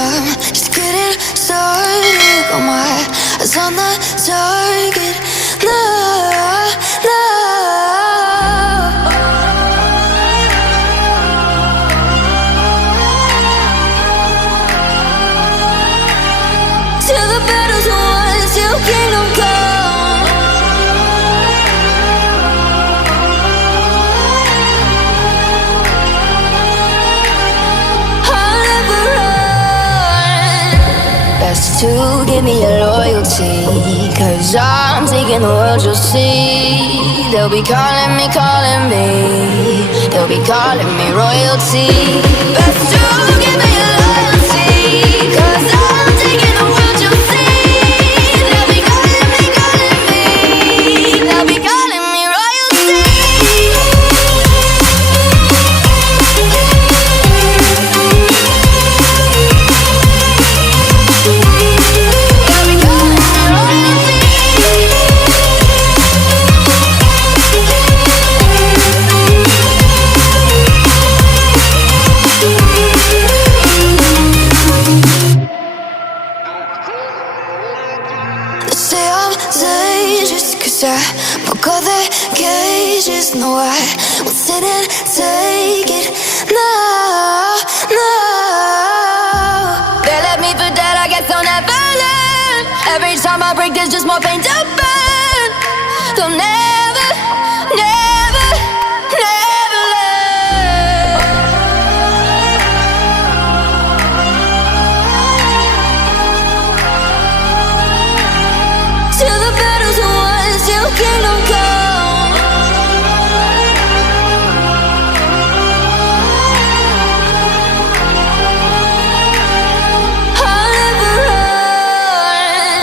I'm just getting started. Got my eyes on the target. No, no. Till the battle's won, till kingdom come. I'll never run. Best to give me your loyalty, 'cause I'm taking the world, you'll see. They'll be calling me, they'll be calling me royalty. Best to give me your loyalty, 'cause I'm taking the world, you'll see. They'll be calling me, they'll be calling me royalty. Say I'm dangerous, 'cause I broke all the cages. No, I won't sit and take it. No, no. They left me for dead, I guess I'll never learn. Every time I break, there's just more pain to burn. They'll never, never, never learn. Till the battle's won, till kingdom come. I'll never run.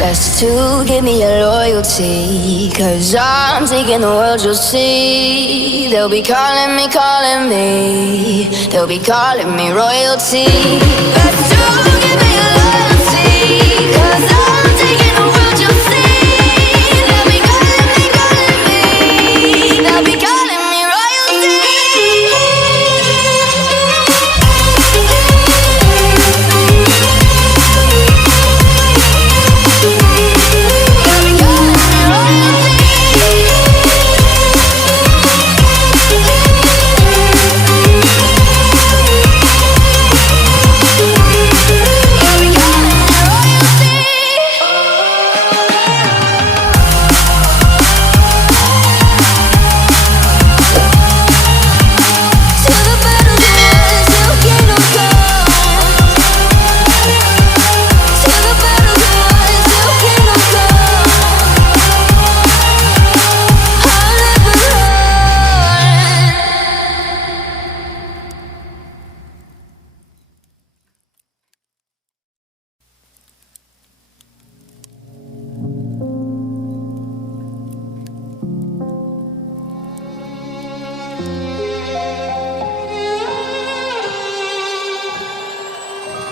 Best to give me your loyalty, 'cause I'm taking the world, you'll see. They'll be calling me, they'll be calling me royalty. Best to give me your loyalty, 'cause I'm taking the world, you'll see. They'll be calling me, they'll be calling me royalty.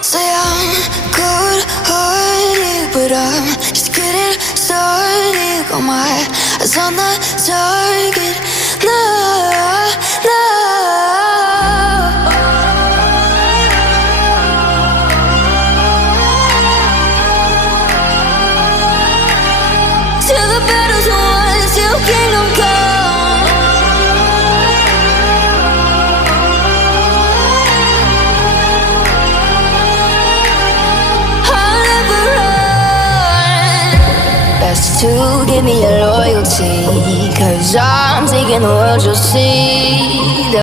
Say I'm good-hearted, but I'm just getting started. Got my eyes on the target. No, no. Till the battle's won, till kingdom come. I'll never run. Best to give me your loyalty, 'cause I'm taking the world, you'll see.